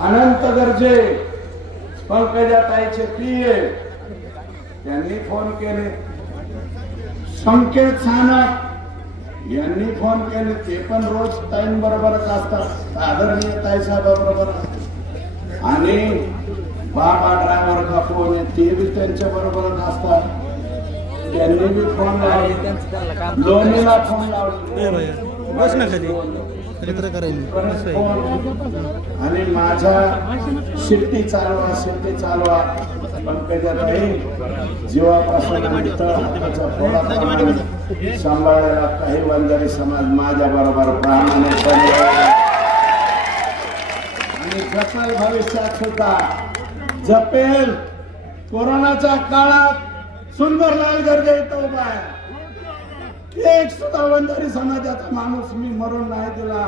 अनंत गरजे पंकजाताईचे पीए त्यांनी फोन केले, संकेत सानप यांनी फोन केले, ते पण रोज टाइम बरोबरच असतात आदरणीय ताईसाहेबाबरोबर, आणि बाबा ड्रायव्हर का फोन आहे ते बी त्यांच्या बरोबरच असतात, त्यांनी बी फोन लावले, लोणीला फोन लावले आणि माझ्या शिट्टी चालवा पंकजाताई जीवापासून सांभाळायला काही वंजारी समाज माझ्या बरोबर प्रामाणिकपणे आणि जपेल, भविष्यात सुद्धा जपेल. कोरोनाच्या काळात सुंदरलाल गर्जे इथं उभा आहे, एक सुद्धा वंजारी समाजाचा माणूस मी मरून नाही दिला,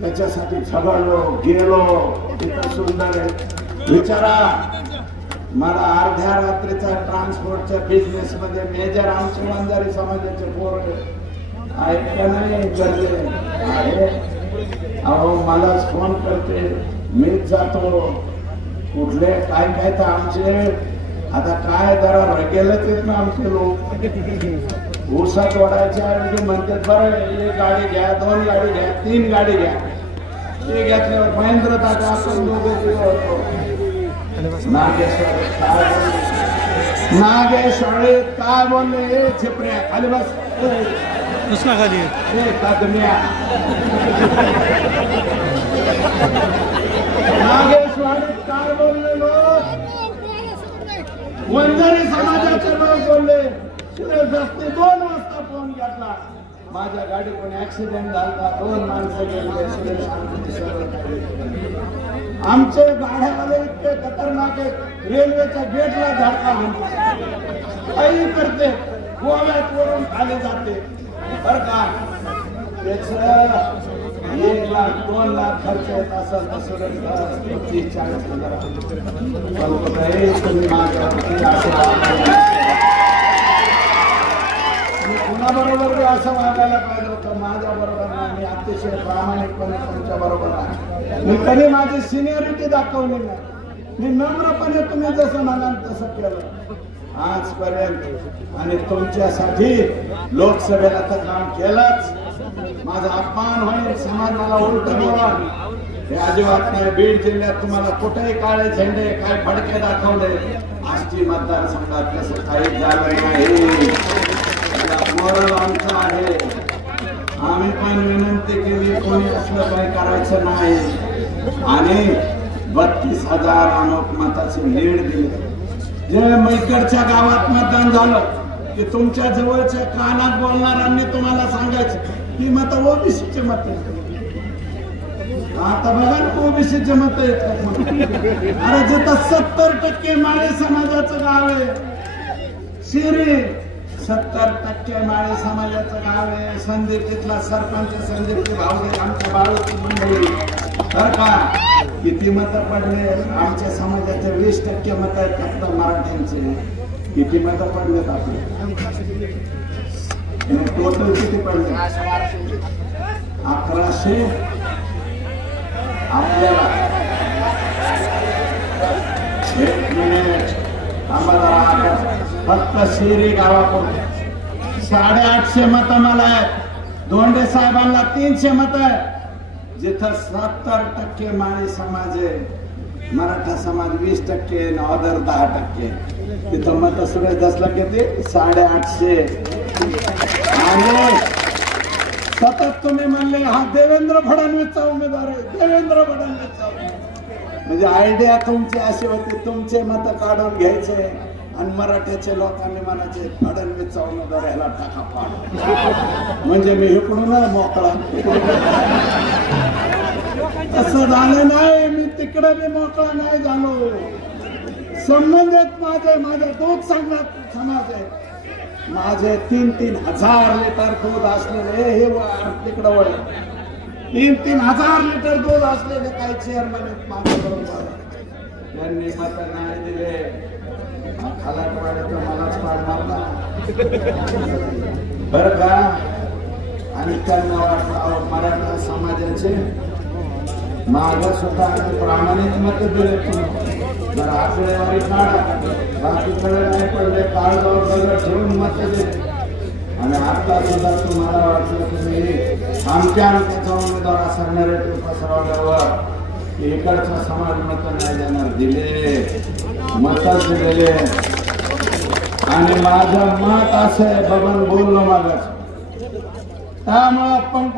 त्याच्यासाठी झगडलो गेलो. इथं सुंदर आहे, विचारा मला अर्ध्या रात्रीचा ट्रान्सपोर्टच्या बिझनेस मध्ये मेजर आमचे वंजारी समाजाचे पोर आहेत का नाही गर्जे आहे. अहो मलाच फोन करते, मीच जातो कुठले काय काय तर आमचे आता काय जरा रगेलच येत ना आमचे लोक ऊसात ओढायच्या ऐवजी म्हणतात बरं एक गाडी घ्या, 2 गाडी घ्या, 3 गाडी घ्या. ते घेतल्यावर महेंद्र दादा आपण दोघे होतो नागेश्वरीत काय बोलले झेपऱ्या खाली बस कृष्णा खाली नागेश्वरीत काय बोलले लोक वंजारी समाजाचे लोक बोलले. 2 वाजता फोन घेतला, माझ्या गाडी कोणी ऍक्सिडेंट झाला, 2 माणसं गेले. आमचे गाड्यावाले इतके खतरनाक आहे, रेल्वेच्या गेटला धडका म्हणतो, काही करते, गोव्यात वरून खाली जाते बर का. त्याच 1 लाख 2 लाख खर्च येत असेल तर सुरेश 30-40 हजार तुम्ही कुणाबरोबर असं वागायला पाहिजे होतं, माझ्या बरोबर नाही. मी अतिशय प्रामाणिकपणे तुमच्या बरोबर आहे, मी कधी माझी सिनियरिटी दाखवली नाही, मी नम्रपणे तुम्ही जसं म्हणाल तसं केलं आजपर्यंत. आणि तुमच्यासाठी लोकसभेला तर काम केलंच, माझा अपमान होईल, समाज मला उलट बोलाल हे अजिबात नाही. बीड जिल्ह्यात तुम्हाला कुठेही काळे झेंडे काय फडके दाखवले, आष्टी मतदारसंघात तसं काही झालं नाही. मोरल आमचा आहे, आम्ही पण विनंती केली कोणी असलं काही करायचं नाही, आणि 32,000 अनोख मताचे लीड दिले. जे मैकडच्या गावात मतदान झालं की तुमच्या जवळच्या कानात बोलणाऱ्यांनी तुम्हाला सांगायचं की मत ओबीसीचे मत आहेत. आता बघा ना ओबीसीचे मत आहेत, अरे जिथं 70% माळी समाजाचं गाव आहे शिरी, 70% माळी समाजाचं गाव आहे. संदीप तिथला सरपंच संदीपचे भाऊ आमच्या बाळूची मंडळी बर का, किती मत पडले आमच्या समाजाचे 20% मत आहेत फक्त मराठ्यांचे. किती मत पडलेत आपले, टोटल किती पडले 1100. आपल्याला 1 मिनिट आम्हाला फक्त शिरी गावाकडून 850 मत मला आहेत, धोंडे साहेबांना 300 मत आहेत. जिथं 70% माळी समाज आहे, मराठा समाज 20% अदर 10%, तिथं मत सुरेश दसला किती 850. आणि सतत तुम्ही म्हणले हा देवेंद्र फडणवीसचा उमेदवार आहे, देवेंद्र फडणवीसचा, म्हणजे आयडिया तुमची अशी होती तुमचे मत काढून घ्यायचे आणि मराठ्याच्या लोकांनी म्हणायचे फडणवीसचा उमेदवार ह्याला टाका पाड, म्हणजे मी इकडून मोकळा. असं झालं नाही, मी तिकडे मी मोकळा नाही झालो. संबंधित माझ्या दूध सांगण्यात समाज आहे, माझे 3-3 हजार लिटर दूध असलेले हे तिकडं वळ 3-3 हजार लिटर दूध असलेले काही चेअरमन माझ्या बरोबर त्यांनी मत नाही दिले. खलाटवाड्याचं मलाच पाडणार ना बरं का. आणि त्यांना वाटलं मराठा समाजाचे माझं सुद्धा प्रामाणिक मत दिले तुम्ही जर आकडेवारी काढा बाकीकडे नाही पडले काळजावर दगड ठेवून मत दिले आणि आता सुद्धा तुम्हाला वाटलं तुम्ही आमच्या उमेदवार असा नरेटिव्ह पसरवल्यावर इकडचा समाज मत नाही देणार दिले मतच दिलेले आणि माझं मत असं आहे बबन बोललो मागास त्यामुळे आपण